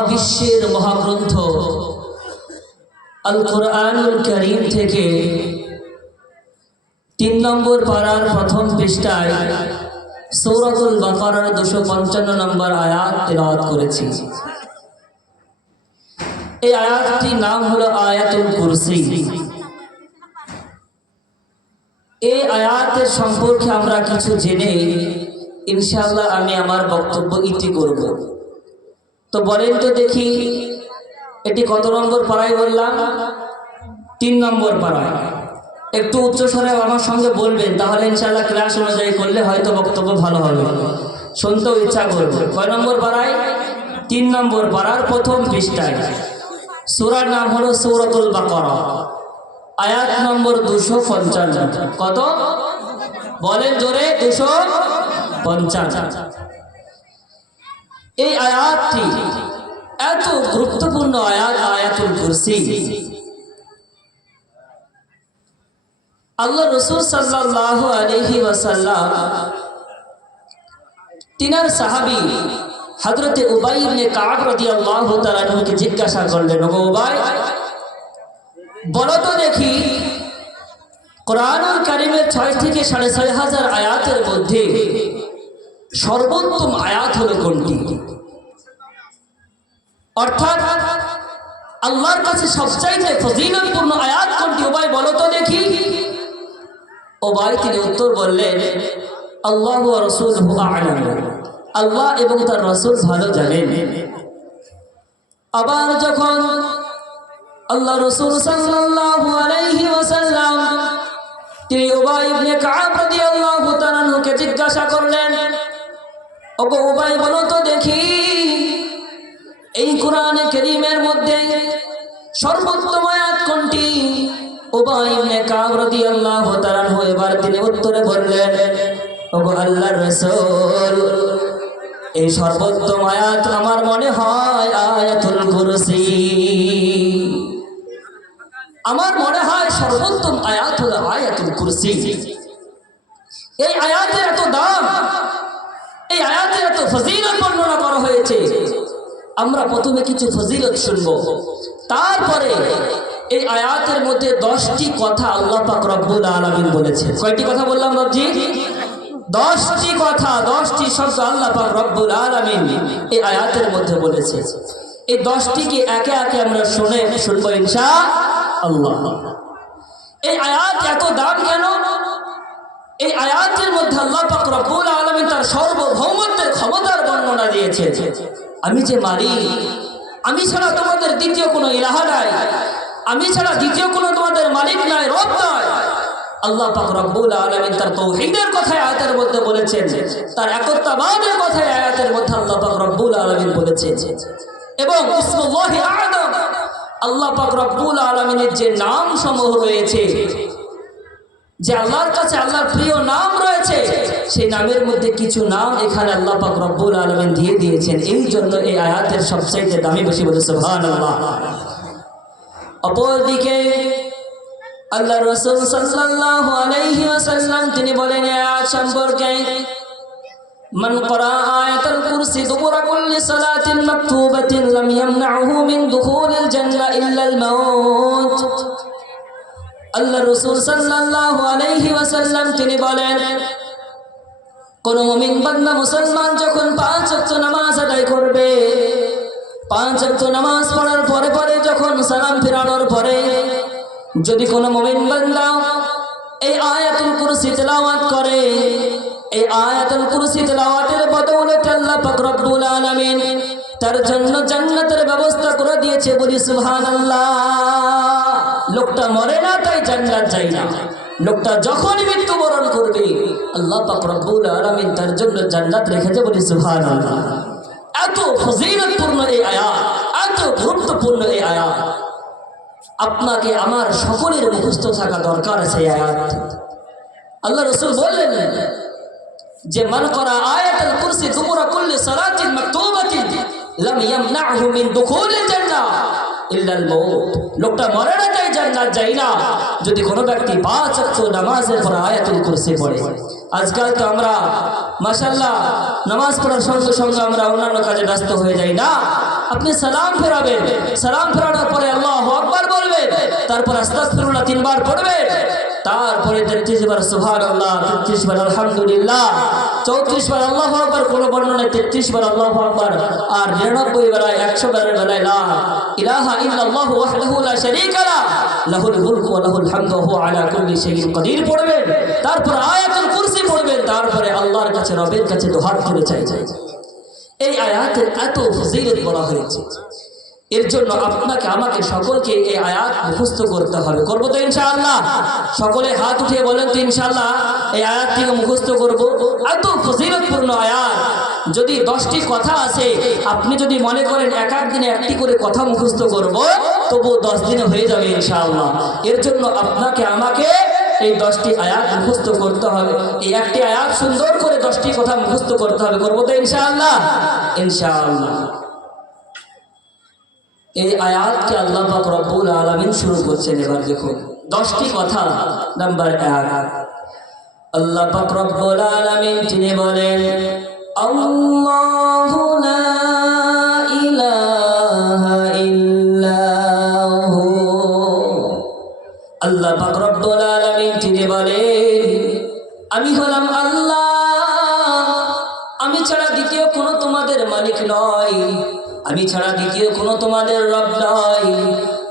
মহাবিশ্বের মহাগ্রন্থ আল কোরআনুল কারীম থেকে ৩ নম্বর পারার প্রথম পৃষ্ঠায় সূরাতুল বাকারার 255 নম্বর আয়াত তেলাওয়াত করেছি। এই আয়াতটির নাম হলো আয়াতুল কুরসি। এই আয়াতের সম্পর্কে আমরা কিছু জেনে ইনশাআল্লাহ আমি আমার বক্তব্য ইতি করব। তো বলেন তো দেখি, এটি কত নম্বর পারায় বললাম? ৩ নম্বর পারায়। একটু উচ্চস্বরে আমার সঙ্গে বলবেন, তাহলে ইনশাআল্লাহ ক্লাস অনুযায়ী করলে হয়তো বক্তব্য ভালো হবে, শুনতেও ইচ্ছা করবে। কয় নম্বর পারায়? ৩ নম্বর পারার প্রথম পৃষ্ঠায়। সূরার নাম হলো সূরাতুল বাকারা, আয়াত নম্বর 255। কত বলেন জোরে? 255। এই আয়াতটি এত গুরুত্বপূর্ণ আয়াত, আয়াতুল কুরসি। আল্লাহ রাসূল সাল্লাল্লাহু আলাইহি ওয়াসাল্লাম তিনার সাহাবী হযরতে উবাই ইবনে কাব রাদিয়াল্লাহু তাআলা আনহুকে জিজ্ঞাসা করলেন, ওগো উবাই, বলো তো দেখি কোরআনুল কারীমের 6 থেকে 6,500 আয়াতের মধ্যে সর্বোত্তম আয়াত হলো কোনটি? অর্থাৎ আল্লাহর কাছে সবচাইতে ফজিলতপূর্ণ আয়াত কোনটি? উবাই বলো তো দেখি। উবাই তিনি উত্তর বললেন, আল্লাহু ওয়া রাসূলুহু আ'লাম, আল্লাহ এবং তার রাসূল ভালো জানেন। আবার যখন আল্লাহ রাসূল সাল্লাল্লাহু আলাইহি ওয়াসাল্লাম তিনি উবাই ইবনে কাব রাদিয়াল্লাহু তাআলা আনহুকে জিজ্ঞাসা করলেন, ওগো উবাই বলো তো দেখি এই কোরআনে কারীমের মধ্যে সর্বোত্তম আয়াত কোনটি? উবাই ইবনে কাব রাদিয়াল্লাহু তাআলা আনহু এবার তিনি উত্তরে বললেন, ওগো আল্লাহর রাসূল, এই সর্বোত্তম আয়াত আমার মনে হয় আয়াতুল কুরসি। আমার মনে হয় সর্বোত্তম আয়াত হলো আয়াতুল কুরসি। এই আয়াতের এত দাম, এই আয়াতের এত ফজিলত বর্ণনা করা হয়েছে। আমরা প্রথমে কিছু ফজিলত শুনব, তারপরে এই আয়াতের মধ্যে 10টি কথা আল্লাহ পাক রব্বুল আলামিন বলেছেন। কয়টি কথা বললাম বাবজি? 10টি কথা, 10টি শব্দ আল্লাহ পাক রব্বুল আলামিন এই আয়াতের মধ্যে বলেছে। এই 10টিকে একে একে আমরা শুনবো ইনশাআল্লাহ। এই আয়াত এত দাম কেন? এই আয়াতের মধ্যে আল্লাহ পাক রব্বুল আলামিন তার সার্বভৌমত্বের ক্ষমতার বর্ণনা দিয়েছে। আমি যে মালিক, আমি ছাড়া তোমাদের দ্বিতীয় কোনো ইলাহা নাই, আমি ছাড়া দ্বিতীয় কোনো তোমাদের মালিক নাই, রব নাই। আল্লাহ পাক রব্বুল আলামিন তার তাওহীদের কথা আয়াতের মধ্যে বলেছেন, তার একত্ববাদের কথা আয়াতের মধ্যে আল্লাহ পাক রব্বুল আলামিন বলেছেন। এবং ইসমুল্লাহি আ'যাম, আল্লাহ পাক রব্বুল আলামিনের যে নাম সমূহ রয়েছে, যে আল্লাহর কাছে আল্লাহর প্রিয় নাম রয়েছে, সেই নামের মধ্যে কিছু নাম এখানে আল্লাহ পাক রব্বুল আলামিন দিয়ে দিয়েছেন। এই জন্য এই আয়াতের সবচাইতে দামি বেশি বলে সুবহানাল্লাহ। অপরদিকে আল্লাহ রাসূল সাল্লাল্লাহু আলাইহি ওয়াসাল্লাম তিনি বলেন এই আয়াত সম্পর্কে, মান ক্বারা আয়াতুল কুরসি দুবুরা কুল্লি সালাতিন মাকতুবাতিন লাম ইয়ামনাহু মিন দুখুলিল জান্নাহ ইল্লাল মাউত। আল্লাহ রাসূল সাল্লাল্লাহু আলাইহি ওয়াসাল্লাম তিনি বলেন, কোন মুমিন বান্দা মুসলমান যখন 5 ওয়াক্ত নামাজ আদায় করবে, 5 ওয়াক্ত নামাজ পড়ার পরে পরে যখন সালাম ফিরানোর পরে যদি কোনো মুমিন বান্দা এই আয়াতুল কুরসি তেলাওয়াত করে, এই আয়াতুল কুরসি তেলাওয়াতের বদৌলতে আল্লাহ পাক রব্বুল আলামিন তার জন্য জান্নাতের ব্যবস্থা করে দিয়েছে। বলি সুবহানাল্লাহ। লোকটা মরে না তাই জান্নাত যায় না, লোকটা যখনই মৃত্যুবরণ করবে আল্লাহ পাক রব্বুল আলামিন তার জন্য জান্নাত রেখেছে। বলি সুবহানাল্লাহ। এত ফজিলতপূর্ণ এই আয়াত, এত গুরুত্বপূর্ণ এই আয়াত, আপনাকে আমার সকলের মুখস্থ থাকা দরকার আছে এই আয়াত। আল্লাহ রাসূল বললেন যে মান ক্বারা আয়াতুল কুরসি দুবুরা কুল্লি সালাতিন মাকতুবাতিন লাম ইয়ামনাহু মিন দুখুলিল জান্নাহ ইল্লাল মাউত। লোকটা মরে না তাই জান্নাত যায় না যদি কোনো ব্যক্তি 5 ওয়াক্ত নামাজের পর আয়াতুল কুরসি পড়ে। আজকাল তো আমরা মাশাআল্লাহ নামাজ পড়ার সঙ্গে সঙ্গে আমরা অন্যান্য কাজে ব্যস্ত হয়ে যাই না, আপনি সালাম ফেরাবেন, সালাম ফেরানোর পরে আল্লাহু আকবার বলবেন, তারপর আস্তাগফিরুল্লাহ 3 বার পড়বেন, তারপরে 33 বার সুবহানাল্লাহ, 33 বার আলহামদুলিল্লাহ, 34 বার আল্লাহু আকবার, কোন বর্ণনায় 33 বার আল্লাহু আকবার, আর 99 বেলায় 100 বারের বেলায় লা ইলাহা ইল্লাল্লাহু ওয়াহদাহু লা শারীকা লা লাহুল মুলকু ওয়া লাহুল হামদু ওয়া হুয়া আলা কুল্লি শাইইন কাদির পড়বেন, তারপর আয়াতুল কুরসি পড়বেন, তারপরে আল্লাহর কাছে রবের কাছে দুহাত তুলে চাইবেন। এই আয়াতের এত ফজিলত বলা হয়েছে, এর জন্য আপনাকে আমাকে সকলকে এই আয়াত মুখস্থ করতে হবে। করবো তো ইনশাআল্লাহ? সকলে হাত উঠিয়ে বলেন তো ইনশাআল্লাহ এই আয়াত থেকে মুখস্থ করবো। এত ফজিলতপূর্ণ আয়াত। যদি 10টি কথা আছে, আপনি যদি মনে করেন এক এক দিনে একটি করে কথা মুখস্থ করবো, তবু 10 দিনে হয়ে যাবে ইনশাআল্লাহ। এর জন্য আপনাকে আমাকে এই 10টি আয়াত মুখস্থ করতে হবে। এই একটি আয়াত সুন্দর করে 10টি কথা মুখস্থ করতে হবে। করবো তো ইনশাআল্লাহ? ইনশাআল্লাহ। এই আয়াতকে আল্লাহ পাক রব্বুল আলামিন শুরু করছেন। এবার দেখুন 10টি কথা। নাম্বার 1, আল্লাহ পাক রব্বুল আলামিন তিনি বলেন আল্লাহু লা ইলাহা ইল্লাহু। আল্লাহ পাক রব্বুল আলামিন তিনি বলেন আমি হলাম আল্লাহ, আমি ছাড়া দ্বিতীয় কোনো তোমাদের মালিক নয়, আমি ছাড়া দ্বিতীয় কোনো তোমাদের রব নয়,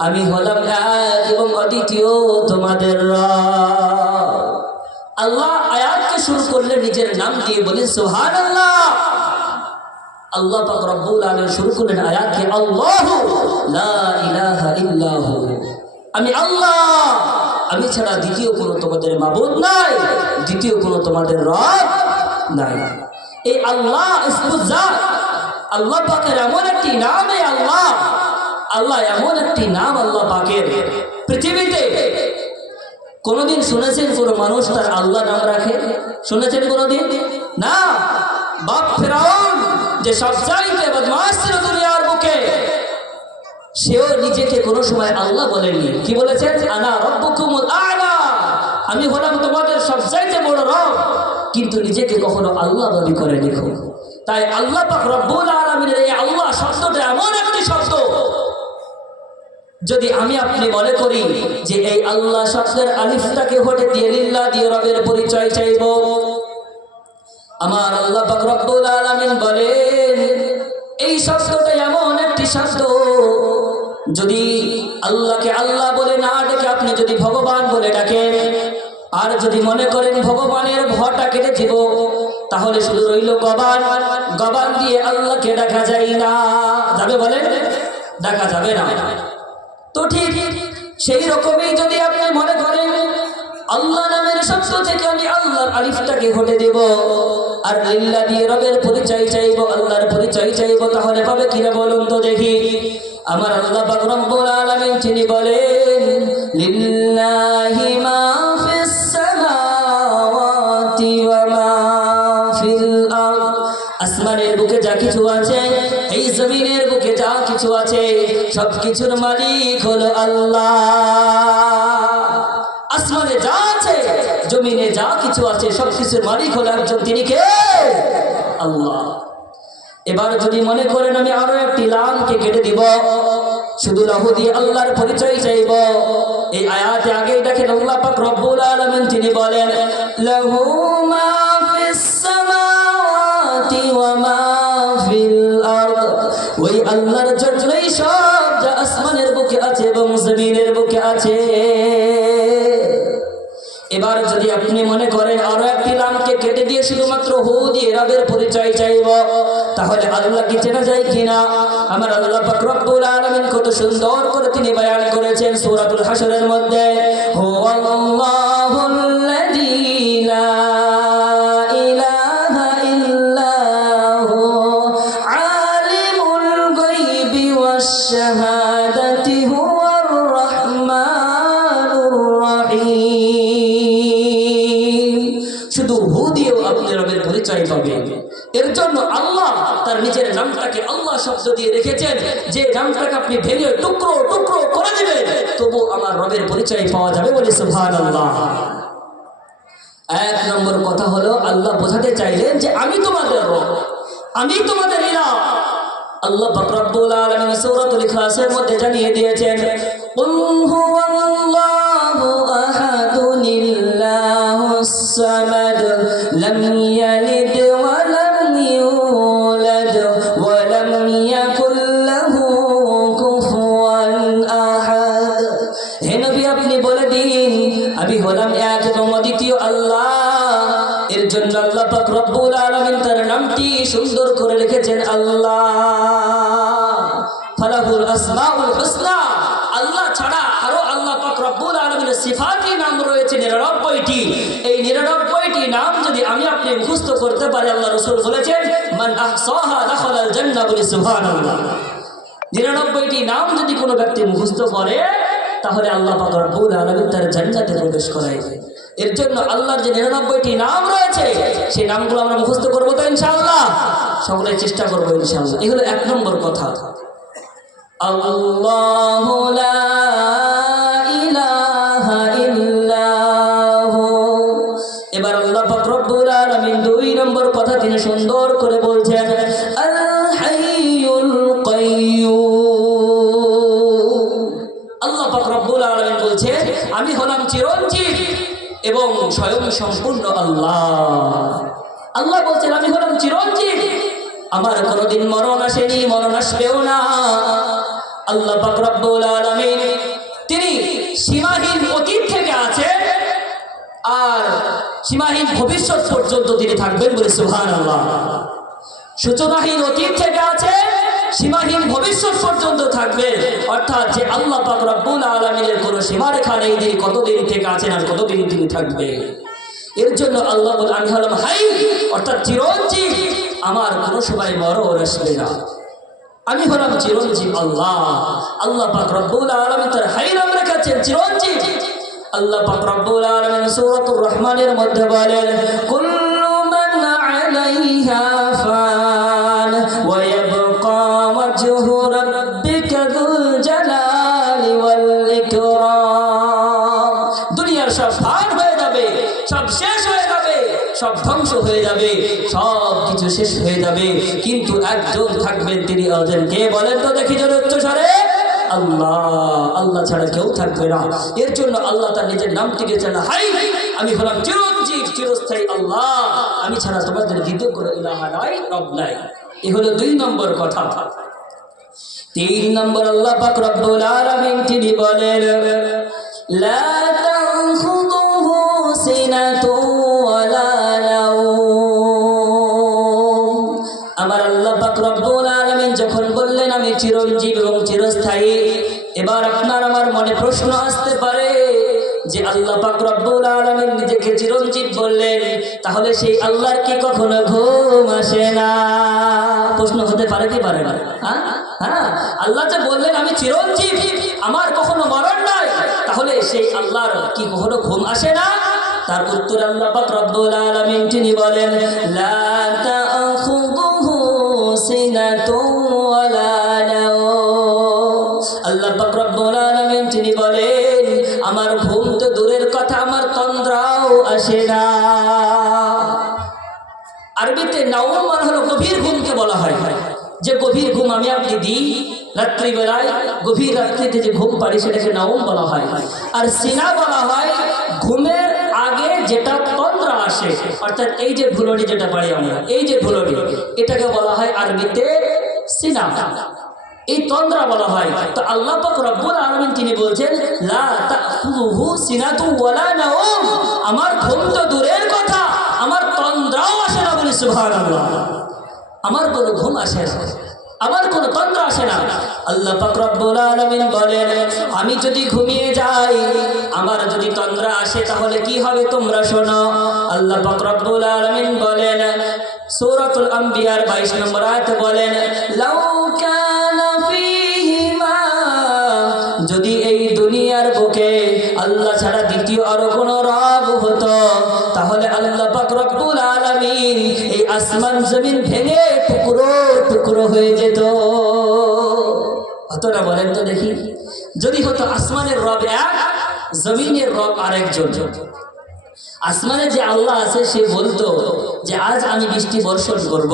আমি হলাম এক এবং অদ্বিতীয় তোমাদের রব। আল্লাহ আয়াতকে শুরু করলে নিজের নাম দিয়ে বলেন সুবহানাল্লাহ। আল্লাহ পাক রব্বুল আলামিন শুরু করলেন আয়াতকে আল্লাহু লা ইলাহা ইল্লাহু, আমি আল্লাহ, আমি ছাড়া দ্বিতীয় কোনো তোমাদের মাবুদ নাই, দ্বিতীয় কোনো তোমাদের রব নাই। এই আল্লাহ ইসমুল জাত, আল্লাহ পাকের এমন একটি নাম, এই আল্লাহ, আল্লাহ এমন একটি নাম আল্লাহ পাকের। পৃথিবীতে কোনদিন শুনেছেন কোন মানুষ তার আল্লাহ নাম রাখে? শুনেছেন কোনদিন? না। বাপ ফিরাউন যে সবচাইতে বদমাশ ছিল দুনিয়ার বুকে, সেও নিজেকে কোনো সময় আল্লাহ বলেননি। কি বলেছেন? আনা রব্বুকুমুল আ'লা, আমি হলাম তোমাদের সবচাইতে বড় রব, কিন্তু নিজেকে কখনো আল্লাহ দাবি করেনি। তাই আল্লাহ পাক রব্বুল আলামিনের এই আল্লাহ শব্দটা এমন একটি শব্দ, যদি আমি আপনি মনে করি যে এই আল্লাহ শব্দের আলিফটাকে হটে দিয়ে লিল্লাহ দিয়ে রবের পরিচয় চাইব, আমার আল্লাহ পাক রব্বুল আলামিন বলেন এই শব্দটা এমন একটি শব্দ, যদি আল্লাহকে আল্লাহ বলে না ডেকে আপনি যদি ভগবান বলে ডাকেন, আর যদি মনে করেন ভগবানের ভটা কেটে দিব, তাহলে শুধু রইল গবান, গবান দিয়ে আল্লাহকে ডাকা যায় না। যাবে বলেন? ডাকা যাবে না। তো ঠিক সেই রকমই যদি আপনি মনে করেন আল্লাহ নামের শব্দ থেকে আমি আল্লাহর আলিফটাকে হটে দেব আর লিল্লাহ দিয়ে রবের পরিচয় চাইবো, আল্লাহর পরিচয় চাইবো, তাহলে পাবে কিনা বলুন তো দেখি? আমার আল্লাহ পাক রব্বুল আলামিন তিনি বলেন লিল্লাহি মা ফিস সামাওয়াতি ওয়া মা ফিল আরদ, আসমানের বুকে যা কিছু আছে, এই জমিনের বুকে যা কিছু আছে, সব কিছুর মালিক হলো আল্লাহ। আসমানে যা আছে, জমিনে যা কিছু আছে, সব কিছুর মালিক হলো একজন, তিনি কে? আল্লাহ। এবার যদি মনে করেন আমি আরো একটি লামকে কেটে দিব, শুধু লাহু দিয়ে আল্লাহর পরিচয় চাইব, এই আয়াতে আগেই দেখেন আল্লাহ পাক রব্বুল আলামিন তিনি বলেন লাহু মা ফিস সামাওয়াতি ওয়া মা ফিল আরদ, ওই আল্লাহর জন্যই সব যা আসমানের বুকে আছে এবং জমিনের বুকে আছে। এবার যদি আপনি মনে করেন আরো একটি লামকে কেটে দিয়ে শুধুমাত্র হু দিয়ে রবের পরিচয় চাইব, তাহলে আল্লাহ কি চেনা যায় কিনা? আমার আল্লাহ পাক রব্বুল আলামিন কত সুন্দর করে তিনি বয়ান করেছেন সূরাতুল হাশরের মধ্যে, হুয়াল্লাহুল্লাযী লা ইলাহা ইল্লা হু আলিমুল গায়বি ওয়াশ শাহাদাতি হুয়ার রাহমানুর রাহিম। শুধু হু দিয়েও আপনি রবের পরিচয় পাবেন। এর জন্য আল্লাহ তার নিজের নামটাকে আল্লাহ শব্দ দিয়ে রেখেছেন, যে নামটাকে আপনি ভেঙে টুকরো টুকরো করে দিবেন, তবু আমার রবের পরিচয় পাওয়া যাবে। বলে সুবহানাল্লাহ। 1 নম্বর কথা হলো আল্লাহ বোঝাতে চাইলেন যে আমি তোমাদের রব, আমি তোমাদের ইলাহ, আল্লাহ পাক রব্বুল আলামিন সূরাতুল ইখলাসের মধ্যে জানিয়ে দিয়েছেন, কুল হুয়াল্লাহু আহাদুল্লাহুস সামাদ লাম ইয়ালিদ ওয়া লাম ইউলাদ ওয়া লাম ইয়াকুল লাহু কুফুয়ান আহাদ। হে নবী, আপনি বলে দিন, আমি হলাম এক এবং অদ্বিতীয় আল্লাহ। এর জন্য আল্লাহ পাক রব্বুল আলামিন তার নামটি সুন্দর করে লিখেছেন আল্লাহ। ফালাহুল আসমাউল হুসনা। আল্লাহ ছাড়া আরো আল্লাহ পাক রব্বুল আলামিনের সিফাতি নাম রয়েছে 99টি। এই 99টি নাম যদি আমি আপনি মুখস্থ করতে পারি, আল্লাহ রাসূল বলেছেন, মান আহসাহা দাখালাল জান্নাহ, বলি সুবহানাল্লাহ। 99টি নাম যদি কোনো ব্যক্তি মুখস্থ করে, তাহলে আল্লাহ পাক রব্বুল আলামিন তার জান্নাতে প্রবেশ করাইবে। এর জন্য আল্লাহর যে 99টি নাম রয়েছে, সেই নামগুলো আমরা মুখস্থ করবো তো ইনশাআল্লাহ, সকলে চেষ্টা করবো ইনশাআল্লাহ। এই হলো 1 নম্বর কথা। আল্লাহু লা ইলাহা ইল্লাহু। এবার আল্লাহ পাক রব্বুল আলামিন 2 নম্বর কথা তিনি সুন্দর করে বলছেন, আল হাইয়ুল কাইয়্যুম। আল্লাহ পাক রব্বুল আলামিন বলছেন, আমি হলাম চিরঞ্জীব এবং স্বয়ং সম্পূর্ণ আল্লাহ। আল্লাহ বলছেন, আমি হলাম চিরঞ্জীব, আমার কোনোদিন মরণ আসেনি, মরণ আসবেও না। আল্লাহ পাক রব্বুল আলামিন তিনি সীমাহীন অতীত থেকে আছেন আর সীমাহীন ভবিষ্যৎ পর্যন্ত তিনি থাকবেন, বলে সুবহানাল্লাহ। সূচনাহীন অতীত থেকে আছে, সীমাহীন ভবিষ্যৎ পর্যন্ত থাকবে। অর্থাৎ যে আল্লাহ পাক রব্বুল আলামিনের কোনো সীমারেখা নেই, তিনি কতদিন থেকে আছেন আর কতদিন তিনি থাকবে। এর জন্য আল্লাহ বলে, আমি হলাম হাই, অর্থাৎ চিরঞ্জীব, আমার কোনো সময় মরণ আসবে না। আমি হলাম চিরঞ্জীব আল্লাহ। আল্লাহ পাক রব্বুল আলামিন তার হাই নাম রেখেছেন চিরঞ্জীব। আল্লাহ পাক রব্বুল আলামিন সূরাতুর রহমানের মধ্যে বলেন, কুল্লু মান আলাইহা ফান ওয়া ইয়াবকা ওয়াজহু রাব্বিকা যুল জালালি ওয়াল ইকরাম। দুনিয়ার সব ফান হয়ে যাবে, সব শেষ হয়ে যাবে, সব ধ্বংস হয়ে যাবে, সব কিছু শেষ হয়ে যাবে, কিন্তু একজন থাকবেন, তিনি আছেন। কে বলেন তো দেখি জোরে উচ্চ স্বরে? আল্লাহ। আল্লাহ ছাড়া কেউ থাকবে না। এর জন্য আল্লাহ তার নিজের নামটিকে জানা, হাই, আমি হলাম চিরঞ্জীব, চিরস্থায়ী আল্লাহ, আমি ছাড়া তোমাদের দ্বিতীয় কোনো ইলাহা নাই, রব নাই। এ হলো 2 নম্বর কথা। 3 নম্বর আল্লাহ পাক রব্বুল আলামিন তিনি বলেন, লা তাখুযুহু সিনাতুন ওয়ালা নাওম। আমার আল্লাহ পাক রব্বুল আলামিন যখন বললেন আমি চিরঞ্জীব এবং চিরস্থায়ী, এবার আপনার আমার মনে প্রশ্ন আসতে পারে যে আল্লাহ পাক রব্বুল আলামিন নিজেকে চিরঞ্জীব বললেন, তাহলে সেই আল্লাহর কি কখনো ঘুম আসে না? প্রশ্ন হতে পারে কি পারে না? হ্যাঁ, আল্লাহ যে বললেন আমি চিরঞ্জীব, আমার কখনো মরণ নাই, তাহলে সেই আল্লাহর কি কখনো ঘুম আসে না? তার উত্তর আল্লাহ পাক রব্বুল আলামিন তিনি বলেন, লা তাখুযুহু সিনাতুন ওয়ালা নাওম। আল্লাহ পাক রব্বুল আলামিন তিনি বলেন, আমার ঘুম তো দূরের কথা, আমার তন্দ্রাও আসে না। আরবিতে নাওম মানে হলো গভীর ঘুমকে বলা হয়। যে গভীর ঘুম আমি আপনি দিই রাত্রিবেলায়, গভীর রাত্রিতে যে ঘুম পারি সেটাকে নাওম বলা হয়। আর সিনা বলা হয় ঘুমের আগে যেটা তন্দ্রা আসে, অর্থাৎ এই যে ভুলড়ি যেটা পারি আমরা, এই যে ভুলড়ি, এটাকে বলা হয় আরবিতে সিনা, এই তন্দ্রা বলা হয়। তো আল্লাহ পাক রব্বুল আলামিন তিনি বলছেন, লা তাখুযুহু সিনাতুন ওয়ালা নাওম, আমার ঘুম তো দূরের কথা, আমার তন্দ্রাও আসে না, বলি সুবহানাল্লাহ। আমার কোনো ঘুম আসে না, আমার কোনো তন্দ্রা আসে না। আল্লাহ পাক রব্বুল আলামিন বলেন, আমি যদি ঘুমিয়ে যাই, আমার যদি তন্দ্রা আসে, তাহলে কি হবে তোমরা শোনো। আল্লাহ পাক রব্বুল আলামিন বলেন সূরাতুল আম্বিয়ার 22 নম্বর আয়াতে বলেন, লাউ কানা ফীহিমা, যদি এই দুনিয়ার বুকে আল্লাহ ছাড়া দ্বিতীয় আর কোনো রব হতো, তাহলে আল্লাহ পাক রব্বুল আলামিন এই আসমান জমিন ভেঙে টুকরো টুকরো হয়ে যেত। হতো না? বলেন তো দেখি। যদি হতো আসমানের রব এক, জমিনের রব আরেকজন, আসমানে যে আল্লাহ আছে সে বলতো যে আজ আমি বৃষ্টি বর্ষণ করব,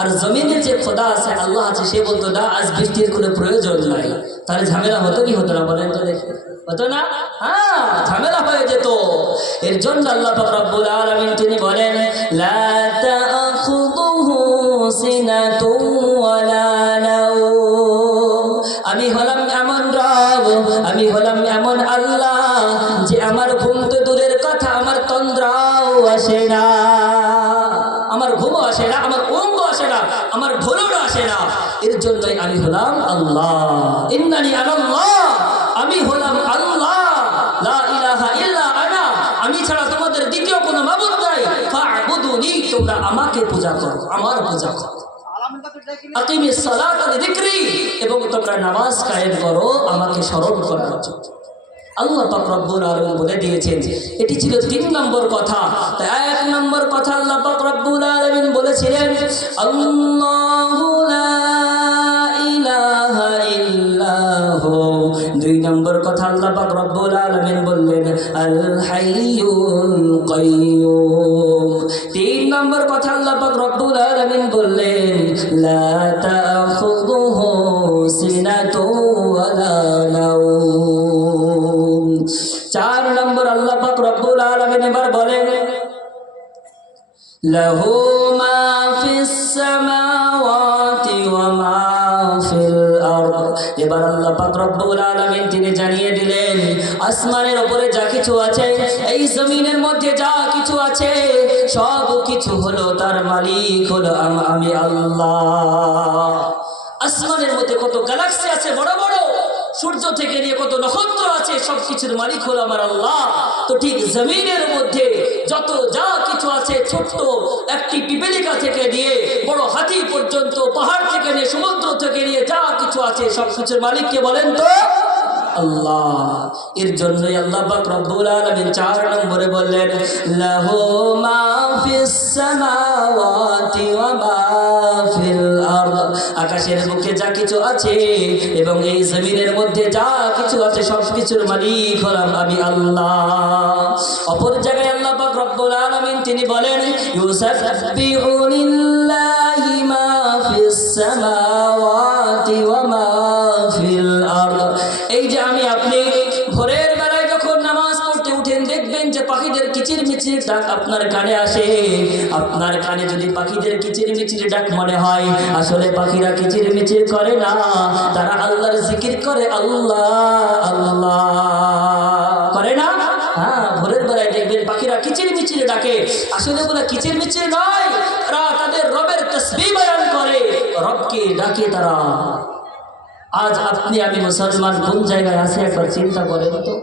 আর জমিনের যে খোদা আছে, আল্লাহ আছে, সে বলতো না আজ বৃষ্টির কোনো প্রয়োজন নাই, তাহলে ঝামেলা হতো কি হতো না বলেন তো দেখি? হতো না? হ্যাঁ, ঝামেলা হয়ে যেত। এর জন্য আল্লাহ পাক রব্বুল আলামিন তিনি বলেন লা তাখুযুহু সিনাতুন ওয়ালা নাওম। আমি হলাম এমন রব, আমি হলাম এমন আল্লাহ যে আমার ঘুম তো দূরের কথা, আমার তন্দ্রাও আসে না, আমার ঘুমও আসে না, আমার ઊંઘ আসে না, আমার ঢোলও আসে না। এর জন্যই আমি হলাম আল্লাহ। ইন্নানি আনাল্লাহ, আমি হলাম আল্লাহ। লা ইলাহা ইল্লা আনা, আমি ছাড়া তোমাদের দ্বিতীয় কোনো মাবুদ নাই। ফা'বুদুনি, তোমরা আমাকে পূজা করো, আমার পূজা করো। আকিমিস সালাতা লিযিকরি, এবং তোমরা নামাজ কায়েম করো আমাকে স্মরণ করার জন্য। আল্লাহ পাক রব্বুল আলামিন বলে দিয়েছেন। এটি ছিল 3 নম্বর কথা। তাই 1 নম্বর কথা আল্লাহ পাক রব্বুল আলামিন বলেছিলেন আল্লাহু লা ইলাহা ইল্লাহু। 2 নম্বর কথা আল্লাহ পাক রব্বুল আলামিন বললেন আল হাইয়ুল কাইয়্যুম। 3 নম্বর কথা আল্লাহ পাক রব্বুল আলামিন বললেন লা তাখুযুহু সিনাতুন ওয়ালা নাওম। 4 নম্বর আল্লাহ পাক রব্বুল আলামিন এবার বলেন লাহু মা ফিস সামাওয়াতি ওয়া মা ফিল আরদ। এবার আল্লাহ পাক রব্বুল আলামিন তিনি জানিয়ে দিলেন আসমানের উপরে যা কিছু আছে, এই জমিনের মধ্যে যা কিছু আছে, সব কিছু হলো তার মালিক হলো আমি আল্লাহ। আসমানের মধ্যে কত গ্যালাক্সি আছে বড় বড়, সূর্য থেকে নিয়ে কত নক্ষত্র আছে, সব কিছুর মালিক হলো আমার আল্লাহ। তো ঠিক জমিনের মধ্যে যত যা কিছু আছে, ছোট্ট একটি পিপীলিকা থেকে নিয়ে বড় হাতি পর্যন্ত, পাহাড় থেকে নিয়ে সমুদ্র থেকে নিয়ে যা কিছু আছে, সব কিছুর মালিক কে বলেন তো? আল্লাহ। এর জন্যই আল্লাহ পাক রব্বুল আলামিন 4 নম্বরে বললেন লাহু মা ফিস সামাওয়াতি ওয়া মা ফিল আরদ। আকাশের বুকে যা কিছু আছে এবং এই জমিনের মধ্যে যা কিছু আছে, সব কিছুর মালিক হলাম আমি আল্লাহ। অপর জায়গায় আল্লাহ পাক রব্বুল আলামিন তিনি বলেন ইউসাব্বিহু লিল্লাহি মা ফিস সামাওয়াতি ওয়া মা ফিল আরদ। এই যে আমি আপনি ভোরের বেলায় যখন নামাজ পড়তে উঠেন, দেখবেন যে পাখিদের কিচিরমিচির ডাক আপনার কানে আসে। আপনার কানে যদি পাখিদের কিচিরমিচির ডাক মনে হয়, আসলে পাখিরা কিচিরমিচির করে না, তারা আল্লাহর জিকির করে, আল্লাহ আল্লাহ করে না? হ্যাঁ, ভোরের বেলায় দেখবেন পাখিরা কিচিরমিচির ডাকে, আসলে ওগুলো কিচিরমিচির নয়, তারা তাদের রবের তাসবিহ বয়ান করে, রবকে ডাকে তারা। আজ আপনি আমি মুসলমান কোন জায়গায় আছে একবার চিন্তা করেন তো।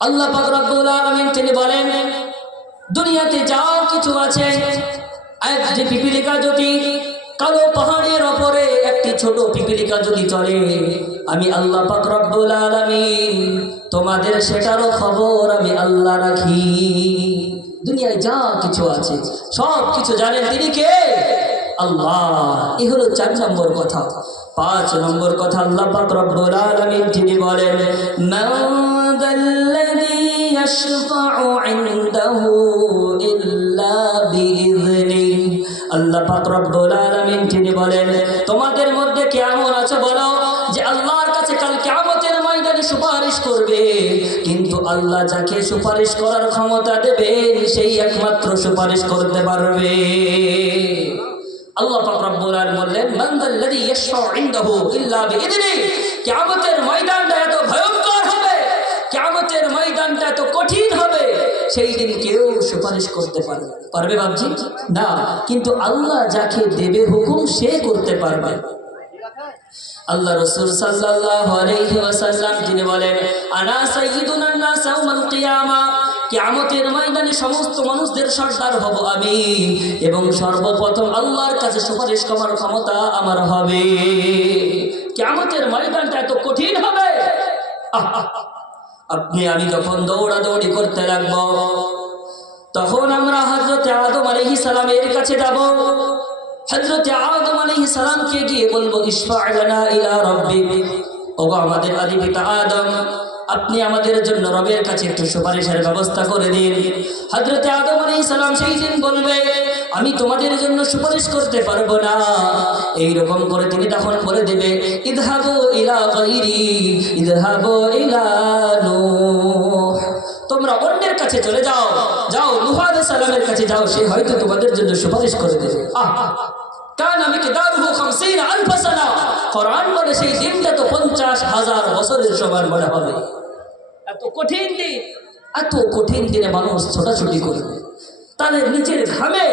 আল্লাহ পাক রব্বুল আলামিন তিনি বলেন দুনিয়াতে যা কিছু আছে, একটি পিপীলিকা যদি কালো পাহাড়ের উপরে একটি ছোট পিপীলিকা যদি চলে, আমি আল্লাহ পাক রব্বুল আলামিন তোমাদের সেটারও খবর আমি আল্লাহ রাখি। দুনিয়ায় যা কিছু আছে সব কিছু জানেন তিনি কে? আল্লাহ। এই হলো 4 নম্বর কথা। 5 নম্বর কথা আল্লাহ পাক রব্বুল আলামিন তিনি বলেন মান যাল্লাযী ইয়াশফাউ ইনদাহু ইল্লা বিইযনিহি। আল্লাহ পাক রব্বুল আলামিন তিনি বলেন তোমাদের মধ্যে কে এমন আছে বলো যে আল্লাহর কাছে কাল কিয়ামতের ময়দানে সুপারিশ করবে, কিন্তু আল্লাহ যাকে সুপারিশ করার ক্ষমতা দেবেন সেই একমাত্র সুপারিশ করতে পারবে। আল্লাহ পাক রব্বুল আলামিন বললেন মান যাল্লাযী ইয়াশফাউ ইনদাহু ইল্লা বিইযনিহি। কিয়ামতের ময়দানটা এত ভয়ঙ্কর হবে, কিয়ামতের ময়দানটা এত কঠিন হবে, সেই দিন কেউ সুপারিশ করতে পারবে ভাবছি না, কিন্তু আল্লাহ যাকে দেবে হুকুম সে করতে পারবে। আল্লাহ রাসূল সাল্লাল্লাহু আলাইহি ওয়াসাল্লাম তিনি বলেন আনা সাইয়্যিদুন নাস ইয়াউমাল কিয়ামা। কিয়ামতের ময়দানে সমস্ত মানুষদের সর্দার হব আমি, এবং সর্বপ্রথম আল্লাহর কাছে সুপারিশ করার ক্ষমতা আমার হবে। কিয়ামতের ময়দানটা এত কঠিন হবে। আপনি আমি যখন দৌড়াদৌড়ি করতে লাগব, তখন আমরা হযরত আদম আলাইহিস সালামের কাছে যাব। হযরত আদম আলাইহিস সালামকে গিয়ে বলবো ইশফা' লানা ইলা রাব্বিক। ওগো আমাদের আদি পিতা আদম, আপনি আমাদের জন্য রবের কাছে একটু সুপারিশের ব্যবস্থা করে দিন। হযরতে আদম আলাইহিস সালাম সেই দিন বলবে, আমি তোমাদের জন্য সুপারিশ করতে পারবো না। এইরকম করে তিনি তখন বলে দেবে, ইযহাবু ইলা গায়রি, ইযহাবু ইলা নূহ, তোমরা অন্যের কাছে চলে যাও, যাও নূহ আলাইহিস সালামের কাছে যাও, সে হয়তো তোমাদের জন্য সুপারিশ করে দেবে। কানা মিকদারুহু 50,000 সানা, কোরআন বলে সেই দিনটা তো 50,000 বছরের সমান মনে হবে। এত কঠিন দিন, এত কঠিন দিনে মানুষ ছোটাছুটি করবে, তাদের নিচের ঘামে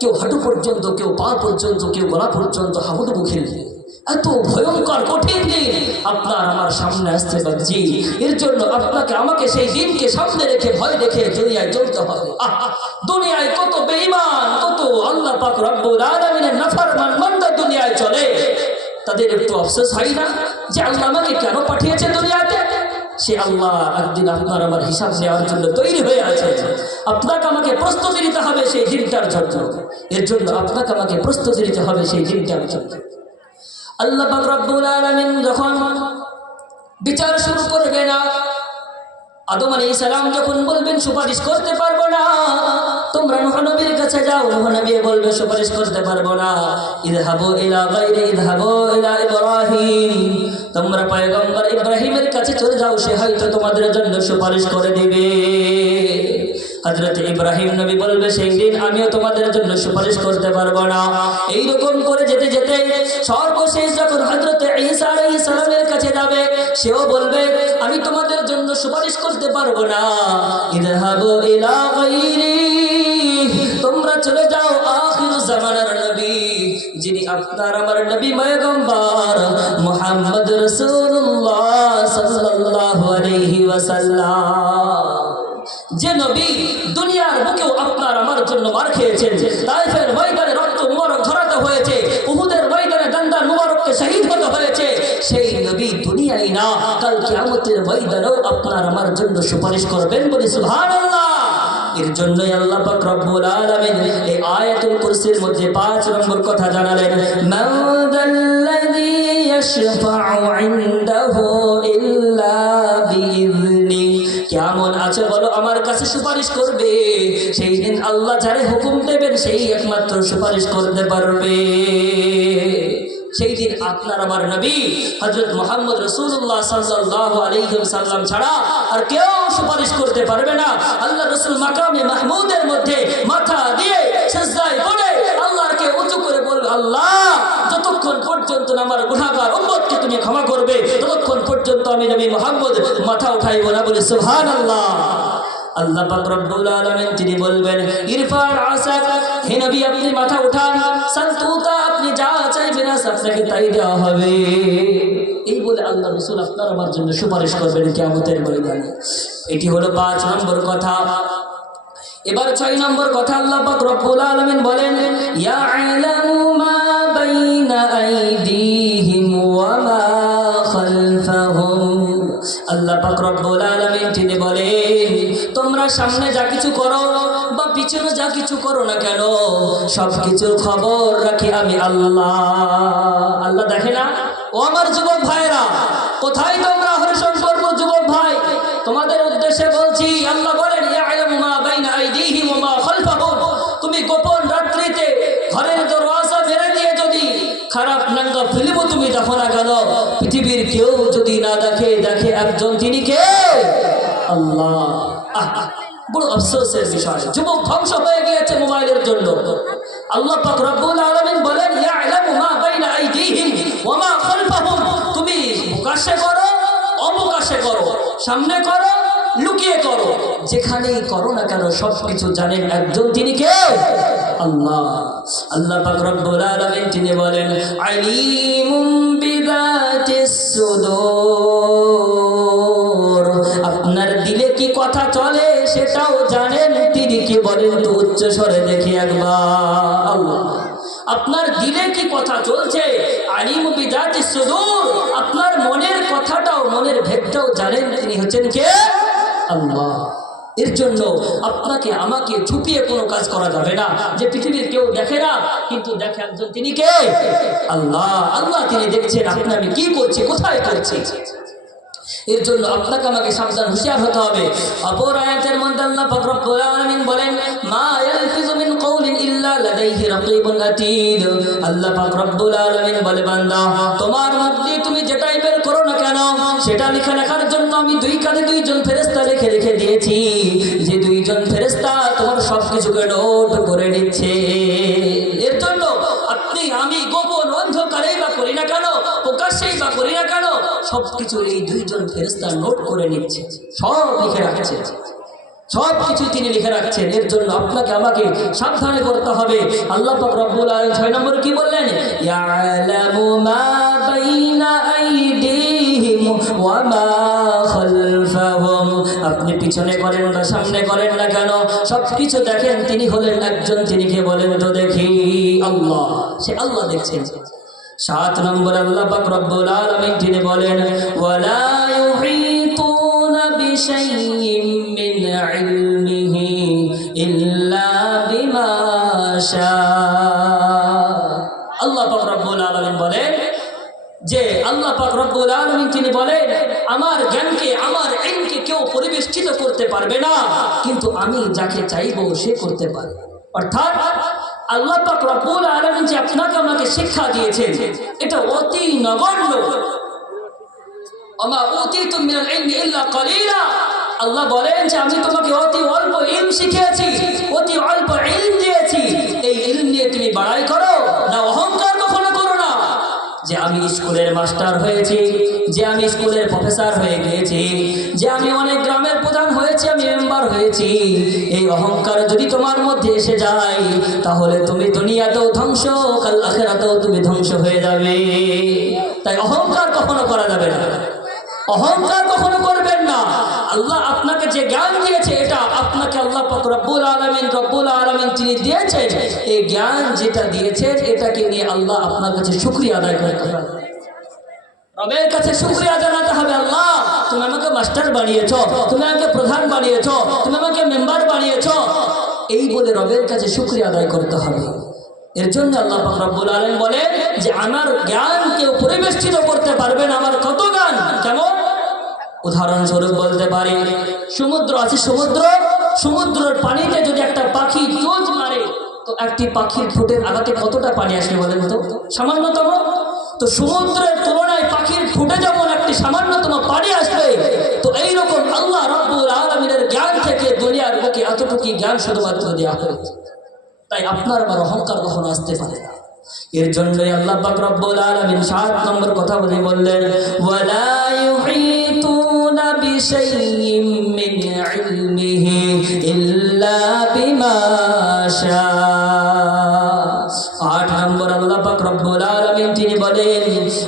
কেউ হাঁটু পর্যন্ত, কেউ পা পর্যন্ত, কেউ গলা পর্যন্ত হাবুডুবু খেলবে। এত ভয়ঙ্কর কঠিন দিন আপনার আমার সামনে আসতে পারছি। এর জন্য আপনাকে আমাকে সেই দিনকে সামনে রেখে ভয় রেখে দুনিয়ায় চলতে হবে। দুনিয়ায় কত বেঈমান, কত আল্লাহ পাক রব্বুল আলামিনের নাফরমান বান্দা দুনিয়ায় চলে, তাদের একটু আফসোস হয় না যে আল্লাহ আমাকে কেন পাঠিয়েছে দুনিয়াতে? সে আল্লাহ একদিন আপনার আমার হিসাব নেওয়ার জন্য তৈরি হয়ে আছে। আপনাকে আমাকে প্রস্তুতি নিতে হবে সেই দিনটার জন্য। এর জন্য আপনাকে আমাকে প্রস্তুতি নিতে হবে সেই দিনটার জন্য। আল্লাহ পাক রব্বুল আলামিন যখন বিচার শুরু করবে না, আদম আলাইহিস সালাম যখন বলবেন সুপারিশ করতে পারবো না, তোমরা নূহ নবীর কাছে যাও। নূহ নবী বলবে সুপারিশ করতে পারবো না। ইযহাবু ইলা গায়রি, ইযহাবু ইলা ইব্রাহিম, তোমরা পয়গম্বর ইব্রাহিমের কাছে চলে যাও, সে হয়তো তোমাদের জন্য সুপারিশ করে দিবে। হযরত ইব্রাহিম নবী বলবে সেই দিন আমিও তোমাদের জন্য সুপারিশ করতে পারবো না। এইরকম করে যেতে যেতে সর্বশেষ যখন হযরত ঈসা আলাইহিস সালামের কাছে যাবে, সেও বলবে আমি তোমাদের জন্য সুপারিশ করতে পারবো না। ইযহাবু ইলা গায়রি, তোমরা চলে যাও আখিরুজ জামানার নবী, যিনি আপনার আমার নবী পয়গম্বর মুহাম্মদ রাসূলুল্লাহ সাল্লাল্লাহু আলাইহি ওয়াসাল্লাম, যে নবী দুনিয়ার বুকেও আপনার আমার জন্য মার খেয়েছেন, তায়েফের ময়দানে রক্ত মুবারক ঝরাতে হয়েছে, উহুদের ময়দানে দন্দা মুবারককে শহীদ হতে হয়েছে, সেই নবী দুনিয়ায় না কাল কিয়ামতের ময়দানেও আপনার আমার জন্য সুপারিশ করবেন, বলি সুবহানাল্লাহ। এর জন্যই আল্লাহ পাক রব্বুল আলামিন এই আয়াতুল কুরসির মধ্যে 5 নম্বর কথা জানালেন, মাদাল্লাযী ইয়াশফাউ ইনদাহু ইল্লা বিইযনি, কেমন আছে বলো আমার কাছে সুপারিশ করবে? সেই দিন আল্লাহ যারে হুকুম দেবেন সেই একমাত্র সুপারিশ করতে পারবে। সেই দিন আপনার আমার নবী হযরত মুহাম্মদ রাসূলুল্লাহ সাল্লাল্লাহু আলাইহি ওয়াসাল্লাম ছাড়া আর কেউ সুপারিশ করতে পারবে না। আল্লাহ রাসূল মাকামে মাহমুদের মধ্যে মাথা দিয়ে সিজদায় পড়ে আল্লাহকে উঁচু করে বলবে, আল্লাহ যতক্ষণ পর্যন্ত আমার গুনাহগার উম্মতকে তুমি ক্ষমা করবে ততক্ষণ পর্যন্ত আমি নবী মুহাম্মদ মাথা উঠাইব না, বলে সুবহানাল্লাহ। আল্লাহ পাক রব্বুল আলামিন তিনি বলবেন, ইরফান আসাক, হে নবী আপনি মাথা উঠান, সালতুতা, আপনি যা চাইবেন আপনাকে তাই দেওয়া হবে। এই বলে আল্লাহ রাসূল আপনার আমার জন্য সুপারিশ করবেন কিয়ামতের ময়দানে। এটি হলো 5 নম্বর কথা। এবার 6 নম্বর কথা আল্লাহ পাক রব্বুল আলামিন বলেন, ইয়ালামু মা বাইনা আইদিহিম ওয়া মা খালফাহুম, আল্লাহ পাক রব্বুল আলামিন তিনি বলেন তোমরা সামনে যা কিছু করো বা পিছনে যা কিছু করো না কেন সব কিছুর খবর রাখি আমি আল্লাহ। আল্লাহ দেখে না? ও আমার যুবক ভাইরা, কোথায় তোমরা হরিশঙ্করপুর যুবক ভাই, তোমাদের উদ্দেশ্যে বলছি, আল্লাহ বলেন ইয়ালামু মা বাইনা আইদিহিম ওয়া মা খালফাহুম, তুমি গোপন রাত্রিতে ঘরের দরওয়াজা বেরে দিয়ে যদি খারাপ নাঙ্গা ফিল্মও তুমি দেখো না কেন, পৃথিবীর কেউ যদি না দেখে, দেখে একজন, তিনি কে? আল্লাহ। বড় আফসোসের বিষয়, যুবক ধ্বংস হয়ে গিয়েছে মোবাইলের জন্য। আল্লাহ পাক রব্বুল আলামিন বলেন ইয়ালামু মা বাইনা আইদিহিম ওয়া মা খালফাহুম, তুমি প্রকাশ্যে করো অপ্রকাশ্যে করো, সামনে করো লুকিয়ে করো, যেখানেই করো না কেন সব কিছু জানেন একজন, তিনি কে? আল্লাহ। আল্লাহ পাক রব্বুল আলামিন তিনি বলেন আলিমুম বিযাতিস সুদূর, আপনার দিলে কি কথা চলে সেটাও জানেন তিনি, কি বলেন তো উচ্চ স্বরে দেখি একবার। আল্লাহ আপনার দিলে কি কথা চলছে, আলিমুম বিযাতিস সুদূর, আপনার মনের কথাটাও মনের ভেদটাও জানেন তিনি হচ্ছেন কে? আল্লাহ। এর জন্য আপনাকে আমাকে ছুপিয়ে কোনো কাজ করা যাবে না, যে পৃথিবীর কেউ দেখে না কিন্তু দেখে একজন, তিনি কে? আল্লাহ। আল্লাহ তিনি দেখছেন আপনি আমি কি করছি, কোথায় করছি। এর জন্য আপনাকে আমাকে সাবধান হুঁশিয়ার হতে হবে। অপর আয়াতের মধ্যে আল্লাহ পাক রব্বুল আলামিন বলেন, মা ইয়ালফিযু মিন কওলিন ইল্লা লাদাইহি রাকীবুন আতীদ। আল্লাহ পাক রব্বুল আলামিন বলে, বান্দা তোমার মুখ দিয়ে তুমি যেটাই বের করো না কেন সেটা লিখে রাখার জন্য আমি দুই কাঁধে দুইজন ফেরেশতা রেখে রেখে দিয়েছি, যে দুইজন ফেরেশতা তোমার সবকিছুকে নোট করে নিচ্ছে। এর জন্য আপনি আমি গোপন অন্ধকারেই বা করি না কেন, প্রকাশ্যেই বা করি না কেন, সবকিছু এই দুইজন ফেরেশতা নোট করে নিচ্ছে, সব লিখে রাখছে, সব কিছু তিনি লিখে রাখছেন। এর জন্য আপনাকে আমাকে সাবধানে করতে হবে। আল্লাহ পাক রব্বুল আলামিন 6 নম্বরে কি বললেন, ইয়ালামু মা বাইনা আইদিহিম ওয়া মা খালফাহুম। আপনি পিছনে করেন না সামনে করেন না কেন, সবকিছু দেখেন। তিনি হলেন একজন, তিনি কে বলেন তো দেখি, আল্লাহ। সে আল্লাহ দেখছেন। 7 নম্বর আল্লাহ পাক রব্বুল আলামিন তিনি বলেন, ওয়ালা ইউহিতুনা বিশাইইন মিন ইলমিহি ইল্লা বিমা শাআ। আল্লাহ পাক রব্বুল আলামিন বলেন যে আল্লাহ পাক রব্বুল আলামিন তিনি বলেন, আমার জ্ঞানকে আমার ইলমকে কেউ পরিবেষ্টিত করতে পারবে না, কিন্তু আমি যাকে চাইবো সে করতে পারে। অর্থাৎ আল্লাহ পাক রব্বুল আলামিন যে আপনাকে আমাকে শিক্ষা দিয়েছেন এটা অতি নগণ্য। ওমা উতিতুম মিনাল ইলমি ইল্লা কালিলা। আল্লাহ বলেন যে আমি তোমাকে অতি অল্প ইলম শিখিয়েছি, অতি অল্প ইলম দিয়েছি। এই ইলম নিয়ে তুমি বড়াই করো না, অহংকার কখনো করো না যে আমি স্কুলের মাস্টার হয়েছি, যে আমি স্কুলের প্রফেসর হয়ে গিয়েছি, যে আমি অনেক গ্রামের প্রধান হয়েছি, আমি মেম্বার হয়েছি। এই অহংকার যদি তোমার মধ্যে এসে যায় তাহলে তুমি দুনিয়াতেও ধ্বংস, কাল আখিরাতেও তুমি ধ্বংস হয়ে যাবে। তাই অহংকার কখনো করা যাবে না, অহংকার কখনো করবেন না। আল্লাহ আপনাকে যে জ্ঞান দিয়েছে এটা আপনাকে আল্লাহ পাক রব্বুল আলামিন তিনি দিয়েছেন। এই জ্ঞান যেটা দিয়েছেন এটাকে নিয়ে আল্লাহ আপনার কাছে শুকরিয়া আদায় করতে হবে, রবের কাছে শুকরিয়া জানাতে হবে। আল্লাহ তুমি আমাকে মাস্টার বানিয়েছো, তুমি আমাকে প্রধান বানিয়েছো, তুমি আমাকে মেম্বার বানিয়েছো, এই বলে রবের কাছে শুকরিয়া আদায় করতে হবে। এর জন্য আল্লাহ পাক রব্বুল আলামিন বলেন যে আমার জ্ঞান কেউ পরিবেষ্টিত করতে পারবে না। আমার কত জ্ঞান, কেমন উদাহরণস্বরূপ বলতে পারি, সমুদ্র আছে, সমুদ্রের পানিতে যদি একটা পাখি চোঁচ মারে তো একটি পাখির ঠোঁটের আঘাতে কতটা পানি আসবে বলেন তো, সামান্যতম। তো সমুদ্রের তুলনায় পাখির ঠোঁটে যেমন একটি সামান্যতম পানি আসবে, তো এইরকম আল্লাহ রব্বুল আলামিনের জ্ঞান থেকে দুনিয়ার বুকে এতটুকু জ্ঞান শুধুমাত্র দেওয়া হয়েছে। তাই আপনার আবার অহংকার কখনো আসতে পারে না। এর জন্যই আল্লাহ পাক রব্বুল আলামিন 7 নম্বর কথা বলে বললেন, ওয়ালা ইউহিতুনা বিশাইইন মিন ইলমিহি ইল্লা বিমা শাআ। 8 নম্বর আল্লাহ পাক রব্বুল আলামিন তিনি বলেন,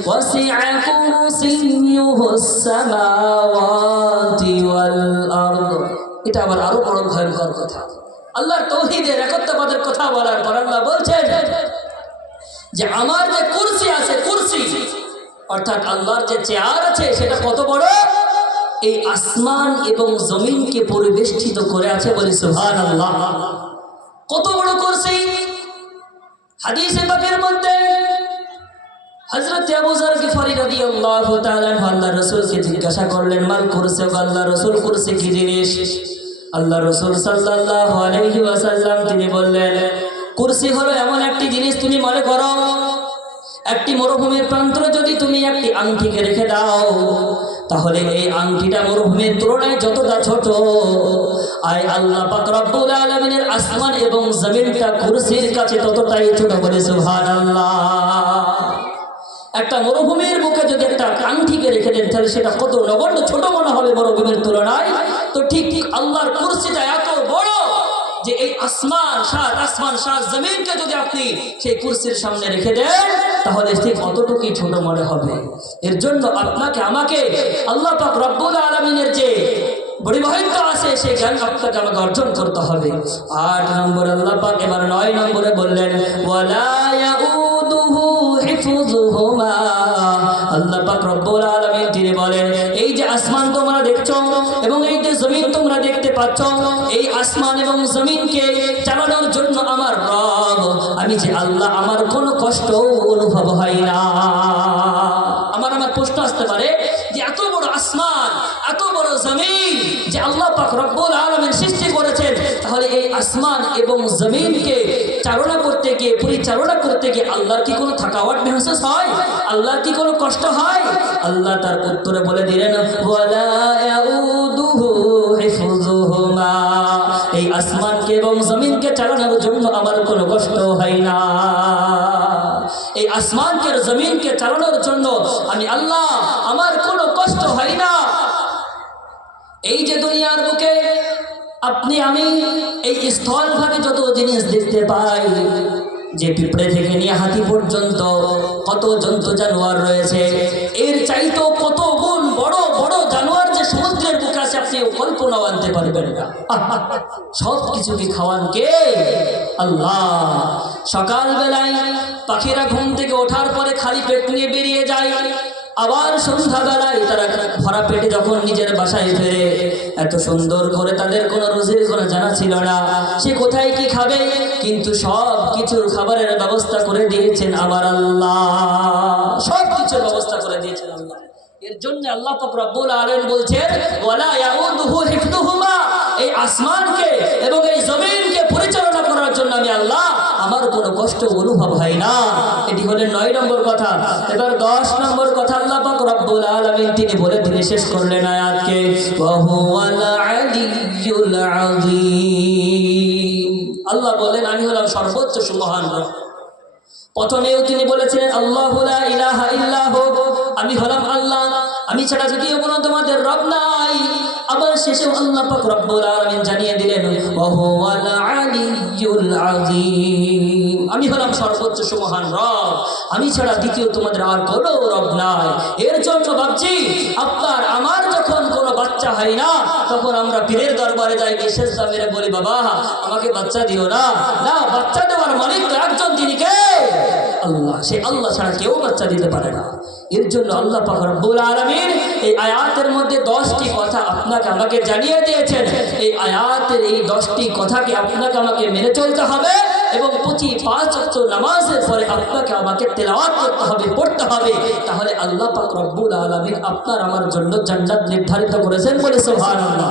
ওয়াসিআ কুরসিয়্যুহুস সামাওয়াতি ওয়াল আরদ। এটা আবার আরো বড় ভয়ঙ্কর কথা। আল্লাহর তাওহীদের একত্ববাদের কথা বলার পর আল্লাহ বলছেন যে আমার যে কুরসি আছে, কুরসি অর্থাৎ আল্লাহর যে চেয়ার আছে সেটা কত বড়, এই আসমান এবং জমিনকে পরিবেষ্টিত করে আছে, বলি সুবহানাল্লাহ। কত বড় কুরসি। হাদিসে পাকের মধ্যে হযরত আবু যর গিফারি রাদিয়াল্লাহু তাআলা আনহু আল্লাহর রাসূলকে জিজ্ঞাসা করলেন, মাল কুরসি? আল্লাহর রাসূল, কুরসি কি জিনিস? আল্লাহ রাসূল সাল্লাল্লাহু আলাইহি ওয়াসাল্লাম তিনি বললেন, কুরসি হলো এমন একটি জিনিস, তুমি মনে করো একটি মরুভূমির প্রান্তরে যদি তুমি একটি আংটিকে রেখে দাও তাহলে এই আংটিটা মরুভূমির তুলনায় যতটা ছোট, আয় আল্লাহ পাক রব্বুল আলামিনের আসমান এবং জমিনটা কুরসির কাছে ততটাই ছোট, বলে সুবহানাল্লাহ। একটা মরুভূমির বুকে যদি একটা আংটিকে রেখে দেন তাহলে সেটা কত নগণ্য ছোট মনে হবে মরুভূমির তুলনায়। তো ঠিক আল্লাহর কুরসিটা এত বড় যে এই আসমান, 7 আসমান 7 জমিনকে যদি আপনি সেই কুরসির সামনে রেখে দেন তাহলে ঠিক অতটুকুই ছোট মনে হবে। এর জন্য আপনাকে আমাকে আল্লাহ পাক রব্বুল আলামিনের যে পরিবাহিত আছে সেই জ্ঞান আপনাকে আমাকে অর্জন করতে হবে। 8 নম্বর আল্লাহ পাক এবার 9 নম্বরে বললেন, ওয়ালা ইয়াউদুহু হিফযুহুমা। আল্লাহ পাক রব্বুল আলামিন তিনি বলেন, এই যে আসমান তোমরা দেখছো এবং এই যে জমিন তোমরা দেখতে পাচ্ছ, এই আসমান এবং জমিনকে চালানোর জন্য আমার রব, আমি যে আল্লাহ, আমার কোনো কষ্ট অনুভব হয় না। আমার প্রশ্ন আসতে পারে যে এত বড় আসমান, এত বড় জমিন যে আল্লাহ পাক রব্বুল আলামিন সৃষ্টি করেছেন, তাহলে এই আসমান এবং জমিনকে চালনা করতে গিয়ে, পরিচালনা করতে গিয়ে আল্লাহর কি কোনো থাকাওয়াট মেহসুস হয়? আল্লাহর কি কোনো কষ্ট হয়? আল্লাহ তার উত্তরে বলে দিলেন, ওয়ালা ইয়াউদুহু হিফযুহুমা, এই আসমানকে এবং জমিনকে চালানোর জন্য আমার কোনো কষ্ট হয় না। এই আসমানকে জমিনকে চালানোর জন্য আমি আল্লাহ, আমার কোনো কষ্ট হয় না। এই যে দুনিয়ার বুকে আপনি আমি এই স্থলভাগে যত জিনিস দেখতে পাই, যে পিঁপড়ে থেকে নিয়ে হাতি পর্যন্ত কত জন্তু জানোয়ার রয়েছে, এর চাইতো কত গুণ বড় বড় জানোয়ার যে সমুদ্রের বুকে আছে, আপনি কল্পনাও আনতে পারবেন না। সব কিছুকে খাওয়ান কে? আল্লাহ। সকালবেলায় পাখিরা ঘুম থেকে ওঠার পরে খালি পেট নিয়ে বেরিয়ে যায়, আবার সন্ধ্যাবেলায় তারা ভরা পেটে যখন নিজের বাসায় ফেরে, এত সুন্দর করে তাদের কোনো রোজের কোনো জানা ছিল না, সে কোথায় কি খাবে, কিন্তু সব কিছুর খাবারের ব্যবস্থা করে দিয়েছেন আমার আল্লাহ। সব কিছুর ব্যবস্থা করে দিয়েছেন আল্লাহ। এর জন্য আল্লাহ পাক রব্বুল আলামিন বলছেন, ওয়ালা ইয়াউদুহু হিফযুহুমা, এই আসমানকে এবং এই জমিনকে পরিচালনা করার জন্য আমি আল্লাহ, আমার কোনো কষ্ট অনুভব হয় না। এটি হলেন 9 নম্বর কথা। এবার 10 নম্বর কথা আল্লাহ পাক রব্বুল আলামিন তিনি বলে দিয়ে শেষ করলেন আয়াতকে, ওয়া হুয়াল আলিয়্যুল আযীম। আল্লাহ বলেন, আমি হলাম সর্বোচ্চ সুমহান রব। প্রথমেও তিনি বলেছেন, আল্লাহু লা ইলাহা ইল্লাহু, আমি হলাম আল্লাহ, আমি ছাড়া যদিও কোনো তোমাদের রব নাই। আবার শেষেও আল্লাহ পাক রব্বুল আলামিন জানিয়ে দিলেন, ওয়া হুয়াল আলিয়্যুল আযীম, আমি হলাম সর্বোচ্চ সুমহান রব, আমি ছাড়া দ্বিতীয় তোমাদের আর কোনো রব নাই। এর জন্য ভাবছি, আপনার আমার যখন কোনো বাচ্চা হয় না, তখন আমরা পীরের দরবারে যাই, বিশেষ দামের বলি, বাবা আমাকে বাচ্চা দিও না। না, বাচ্চা দেওয়ার মালিক তো একজন, তিনি কে? আল্লাহ। সে আল্লাহ ছাড়া কেউ বাচ্চা দিতে পারে না। এর জন্য আল্লাহ পাক রব্বুল আলামিন এই আয়াতের মধ্যে 10টি কথা আপনাকে আমাকে জানিয়ে দিয়েছেন। এই আয়াতের এই 10টি কথাকে আপনাকে আমাকে মেনে চলতে হবে এবং 5 ওয়াক্ত নামাজের পরে আপনাকে আমাকে তেলাওয়াত করতে হবে, পড়তে হবে। তাহলে আল্লাহ পাক রব্বুল আলামিন আপনার আমার জন্য জান্নাত নির্ধারিত করেছেন বলে সুবহানাল্লাহ।